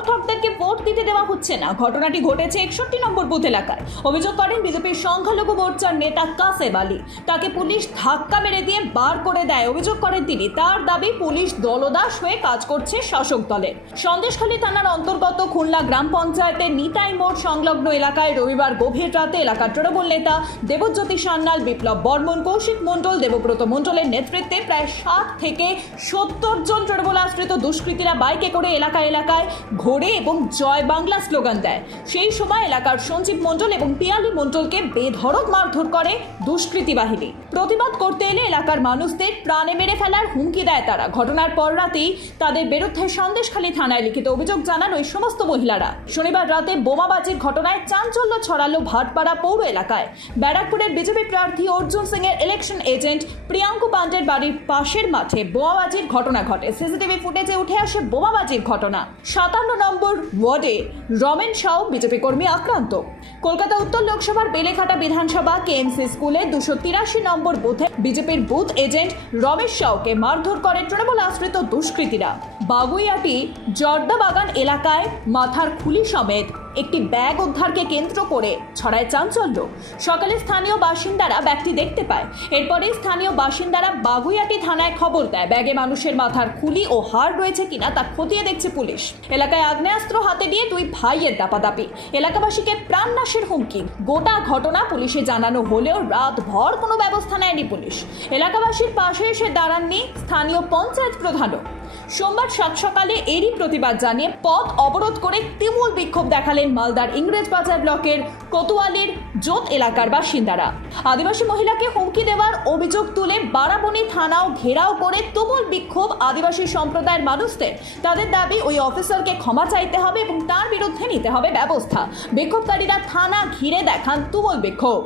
সমর্থকদেরকে vote দিতে দেওয়া হচ্ছে না। ঘটনাটি ঘটেছে 61 নম্বর বুথ এলাকায়। অভিযোগ করেন বিজেপির সংখ্যালঘু মোর্চার নেতা কাসেম আলী। তাকে পুলিশ ধাক্কা মেরে দিয়ে বার করে দেয়। অভিযোগ করেন তিনি, তার দাবি পুলিশ দলদাস হয়ে কাজ করছে শাসক দলের। সন্দেশখালী থানার অন্তর্গত খুলনা গ্রাম পঞ্চায়েতের নিতাই মোড় সংলগ্ন এলাকায় রবিবার গভীর রাতে এলাকার তৃণমূল নেতা দেবজ্যোতি সান্যাল, বিপ্লব বর্মন, কৌশিক মণ্ডল, দেবব্রত মণ্ডলের নেতৃত্বে প্রায় 60 থেকে 70 জন তৃণমূল আশ্রিত দুষ্কৃতীরা বাইকে করে এলাকায় ঘোরে এবং জয় বাংলা স্লোগান দেয়। সেই সময় এলাকার সঞ্জীব মণ্ডল এবং পিয়ালি মণ্ডলকে বেধড়ক মারধর করে দুষ্কৃতী বাহিনী। প্রতিবাদ করতে এলে এলাকার মানুষদের প্রাণে মেরে ফেলার হুমকি দেয় তারা। ঘটনার পর রাতেই তাদের বিরুদ্ধে সন্দেশখালী থানায় লিখিত অভিযোগ জানান ওই সমস্ত মহিলারা। শনিবার রাতে বোমাবাজির ঘটনায় চাঞ্চল্য ছড়ালো ভাটপাড়া পৌর এলাকায়। ব্যারাকপুরের বিজেপি প্রার্থী অর্জুন সিং এর ইলেকশন এজেন্ট প্রিয়াঙ্কু পান্ডের বাড়ির পাশের মাঠে বোমাবাজির ঘটনা ঘটে। সিসিটিভি ফুটেজে উঠে আসে বোমাবাজির ঘটনা। 57 নম্বর ওয়ার্ডে রমেন শাহ বিজেপি কর্মী আক্রান্ত। কলকাতা উত্তর লোকসভার বেলেঘাটা বিধানসভা কেএমসি স্কুলে 283 নম্বর বুথে বিজেপির বুথ এজেন্ট রমেশ শাহকে মারধর করে তৃণমূল আশ্রিত দুষ্কৃতীরা। বাগুইয়াটি জর্দাবাগান এলাকায় মাথার খুলি সমেত একটি ব্যাগ উদ্ধারকে কেন্দ্র করে ছড়ায় চাঞ্চল্য। সকালে স্থানীয় বাসিন্দারা ব্যাগটি দেখতে পায়। এরপরে স্থানীয় বাসিন্দারা বাগুইয়াটি থানায় খবর দেয়। ব্যাগে মানুষের মাথার খুলি ও হাড় রয়েছে কিনা তা খতিয়ে দেখছে পুলিশ। এলাকায় আগ্নেয়াস্ত্র হাতে নিয়ে দুই ভাইয়ের দাপাদাপি, এলাকাবাসীকে প্রাণনাশের হুমকি। গোটা ঘটনা পুলিশে জানানো হলেও রাতভর কোনো ব্যবস্থা নেয়নি পুলিশ। এলাকাবাসীর পাশে এসে দাঁড়াননি স্থানীয় পঞ্চায়েত প্রধানও। সোমবার সাত সকালে এরই প্রতিবাদ জানিয়ে পথ অবরোধ করে তুমুল বিক্ষোভ দেখালেন মালদার ইংরেজবাজার ব্লকের কোতোয়ালির জোত এলাকার বাসিন্দারা। আদিবাসী মহিলাকে হুমকি দেওয়ার অভিযোগ তুলে বারাবণী থানাও ঘেরাও করে তুমুল বিক্ষোভ আদিবাসী সম্প্রদায়ের মানুষদের। তাদের দাবি ওই অফিসারকে ক্ষমা চাইতে হবে এবং তার বিরুদ্ধে নিতে হবে ব্যবস্থা। বিক্ষোভকারীরা থানা ঘিরে দেখান তুমুল বিক্ষোভ।